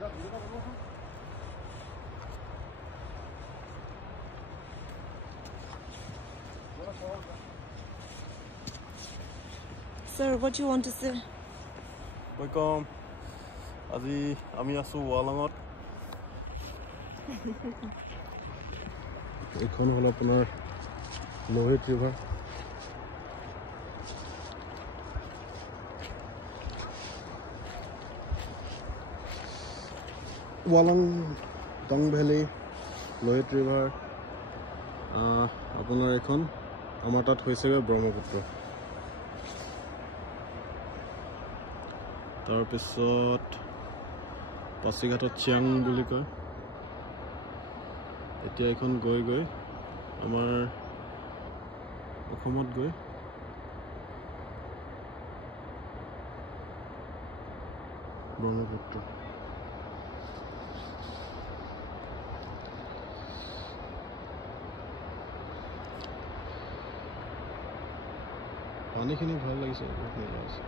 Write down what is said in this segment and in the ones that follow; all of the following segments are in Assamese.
Sir, what do you want to say? Welcome. আজি আমি আছো ওয়ালঙত এখন হল আপোনাৰ Lohit river Walong Tong valley Lohit river আপোনাৰ এখন আমাৰ তাত হৈছেগৈ ব্ৰহ্মপুত্ৰ তাৰপিছত পাছিঘাটত চিয়াং বুলি কয় এতিয়া এখন গৈ গৈ আমাৰ অসমত গৈ ব্ৰহ্মপুত্ৰ পানীখিনি ভাল লাগিছে বহুত মজা আছে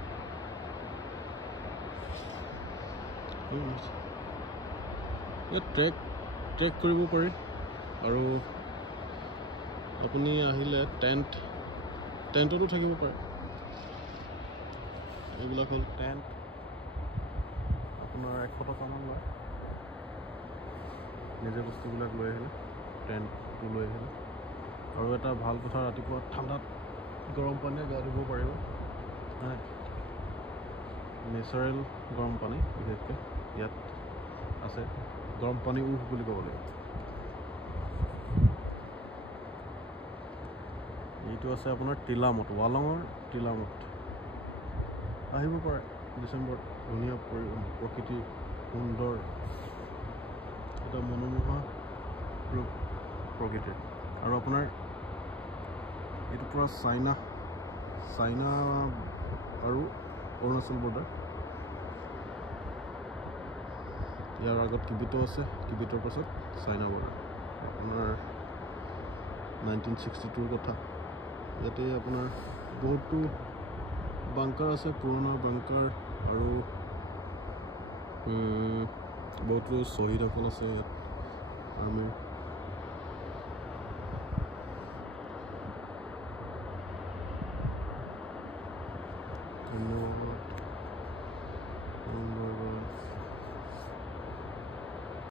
ট্ৰেক কৰিব পাৰি আৰু আপুনি আহিলে টেণ্টতো থাকিব পাৰে এইবিলাক হ'ল টেণ্ট আপোনাৰ 100 টকামান লয় নিজে বস্তুবিলাক লৈ আহিলে টেণ্টটো লৈ আহিলে আৰু এটা ভাল কথা ৰাতিপুৱা ঠাণ্ডাত গৰম পানীয়ে গা ধুব পাৰিব নেচাৰেল গৰম পানী বিশেষকৈ ইয়াত আছে গৰম পানী বুলি ক'ব লাগিব এইটো আছে আপোনাৰ তিলামত ওয়ালঙৰ তিলামত আহিব পাৰে ডিচেম্বৰত ধুনীয়া প্ৰকৃতি সুন্দৰ এটা মনোমোহা প্ৰকৃতিৰ আৰু আপোনাৰ এইটো পুৰা চাইনা আৰু অৰুণাচল বৰ্ডাৰ ইয়াৰ আগত কিবিটো আছে কিবিটোৰ পাছত চাইনা বৰ্ডাৰ আপোনাৰ 1962 কথা ইয়াতে আপোনাৰ বহুতো বাংকাৰ আছে পুৰণা বাংকাৰ আৰু বহুতো শ্বহীদসকল আছে আৰ্মিৰ